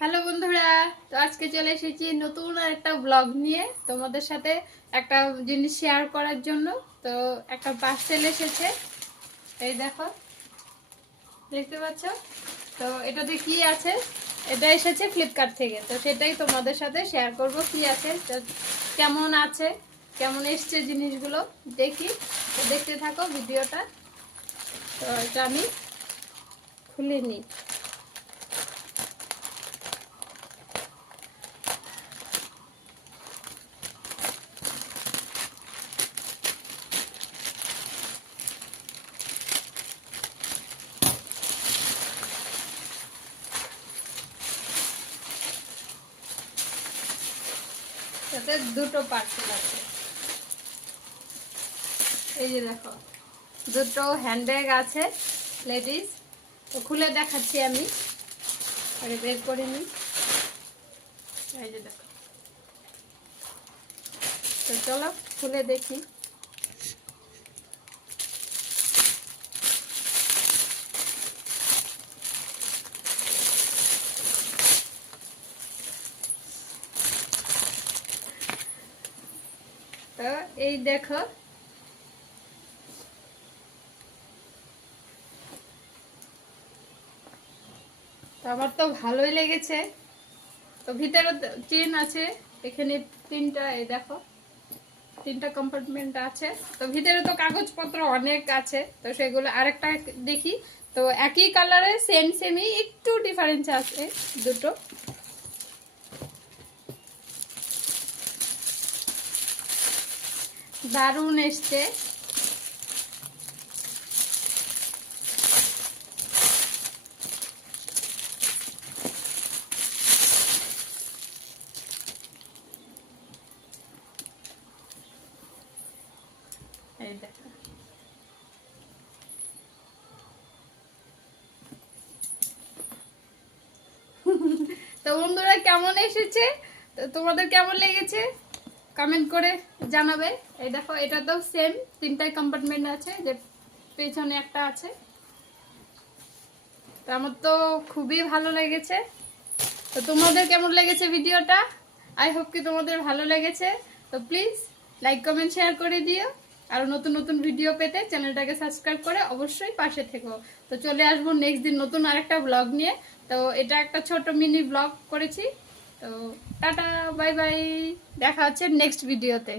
Hello বন্ধুরা, তো আজকে চলে এসেছি নতুন একটা ব্লগ নিয়ে তোমাদের সাথে একটা জিনিস শেয়ার করার জন্য। তো একটা পার্সেল এসেছে, এই দেখো, দেখতে পাচ্ছ? তো এটাতে কি আছে? এটা এসেছে ফ্লিপকার্ট থেকে, তো সেটাই তোমাদের সাথে শেয়ার করব। কি আছে, তো কেমন আছে, কেমন এসছে জিনিসগুলো দেখি। তো দেখতে থাকো ভিডিওটা। তো এটা আমি খুলে নিই। সাথে দুটো পার্সেল আছে, এই যে দেখো, দুটো হ্যান্ডব্যাগ আছে লেডিস। তো খুলে দেখাচ্ছি আমি, আগে বের করে নিই। এই যে দেখো, তো চলো খুলে দেখি। তো এই দেখো, তো আমার তো ভালোই লেগেছে। তো ভিতরে চেন আছে, এখানে তিনটা, এই দেখো তিনটা কম্পার্টমেন্ট আছে। তো ভিতরে তো কাগজপত্র অনেক আছে, তো সেগুলো আরেকটা দেখি। তো একই কালারে সেম সেমই, একটু ডিফারেন্স আছে দুটো। দারুণ এসছে। এই দেখো, তো বন্ধুরা কেমন এসেছে, তো তোমাদের কেমন লেগেছে কমেন্ট করে জানাবে। এই দেখো, এটা তো সেম, তিনটাই কম্পার্টমেন্ট আছে, যে পেছনে একটা আছে। তো আমার তো খুবই ভালো লেগেছে। তো তোমাদের কেমন লেগেছে ভিডিওটা? আই হোপ কি তোমাদের ভালো লেগেছে। তো প্লিজ লাইক কমেন্ট শেয়ার করে দিও। আর নতুন নতুন ভিডিও পেতে চ্যানেলটাকে সাবস্ক্রাইব করে অবশ্যই পাশে থেকো। তো চলে আসবো নেক্সট দিন নতুন আরেকটা ব্লগ নিয়ে। তো এটা একটা ছোট মিনি ব্লগ করেছি। তো টাটা, বাই বাই, দেখা হচ্ছে নেক্সট ভিডিওতে।